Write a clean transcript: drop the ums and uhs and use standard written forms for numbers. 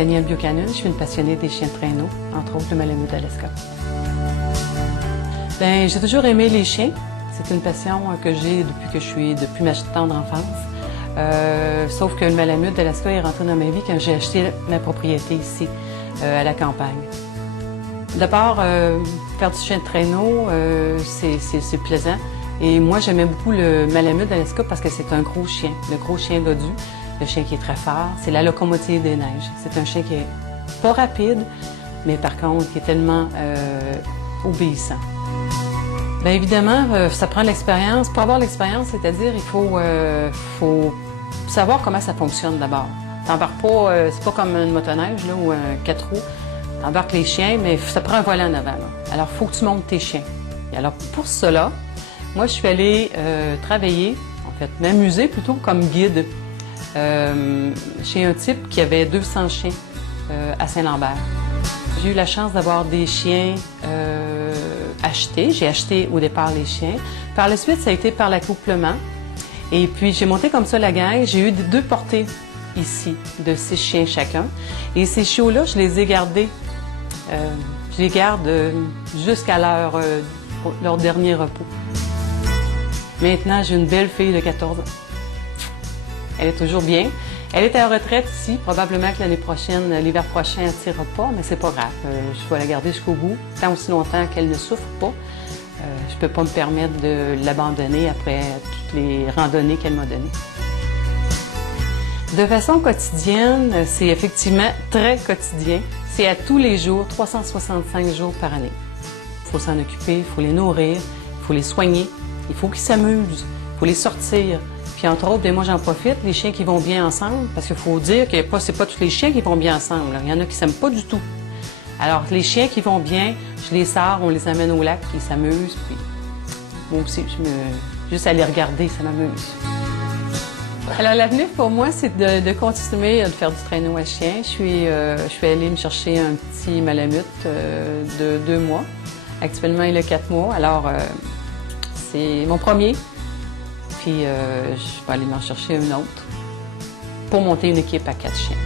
Danielle Buchanan, je suis une passionnée des chiens de traîneau, entre autres le Malamute d'Alaska. J'ai toujours aimé les chiens. C'est une passion que j'ai depuis ma tendre enfance. Sauf que le Malamute d'Alaska est rentré dans ma vie quand j'ai acheté ma propriété ici, à la campagne. D'abord, faire du chien de traîneau, c'est plaisant. Et moi, j'aimais beaucoup le Malamute d'Alaska parce que c'est un gros chien, le gros chien dodu, le chien qui est très fort. C'est la locomotive des neiges. C'est un chien qui est pas rapide, mais par contre, qui est tellement obéissant. Bien évidemment, ça prend l'expérience. Pour avoir l'expérience, c'est-à-dire, il faut savoir comment ça fonctionne d'abord. T'embarques pas, c'est pas comme une motoneige là, ou un 4 roues. T'embarques les chiens, mais ça prend un volant en avant. Là. Alors, il faut que tu montes tes chiens. Et alors, pour cela, moi, je suis allée travailler, en fait, m'amuser plutôt comme guide chez un type qui avait 200 chiens à Saint-Lambert. J'ai eu la chance d'avoir des chiens achetés. J'ai acheté au départ les chiens. Par la suite, ça a été par l'accouplement. Et puis, j'ai monté comme ça la gang. J'ai eu 2 portées ici de 6 chiens chacun. Et ces chiots-là, je les ai gardés. Je les garde jusqu'à leur dernier repos. Maintenant, j'ai une belle fille de 14 ans. Elle est toujours bien. Elle est à la retraite ici. Probablement que l'année prochaine, l'hiver prochain, elle ne tirera pas, mais c'est pas grave. Je vais la garder jusqu'au bout, tant aussi longtemps qu'elle ne souffre pas. Je ne peux pas me permettre de l'abandonner après toutes les randonnées qu'elle m'a données. De façon quotidienne, c'est effectivement très quotidien. C'est à tous les jours, 365 jours par année. Il faut s'en occuper, il faut les nourrir, il faut les soigner, il faut qu'ils s'amusent, il faut les sortir. Puis entre autres, moi j'en profite, les chiens qui vont bien ensemble, parce qu'il faut dire que c'est pas tous les chiens qui vont bien ensemble. Là. Il y en a qui s'aiment pas du tout. Alors les chiens qui vont bien, je les sors, on les amène au lac, ils s'amusent. Puis moi aussi, juste à les regarder, ça m'amuse. Alors l'avenir pour moi, c'est de continuer de faire du traîneau à chien. Je suis allée me chercher un petit Malamute de 2 mois. Actuellement, il a 4 mois. Alors c'est mon premier. Puis je vais aller m'en chercher un autre pour monter une équipe à 4 chiens.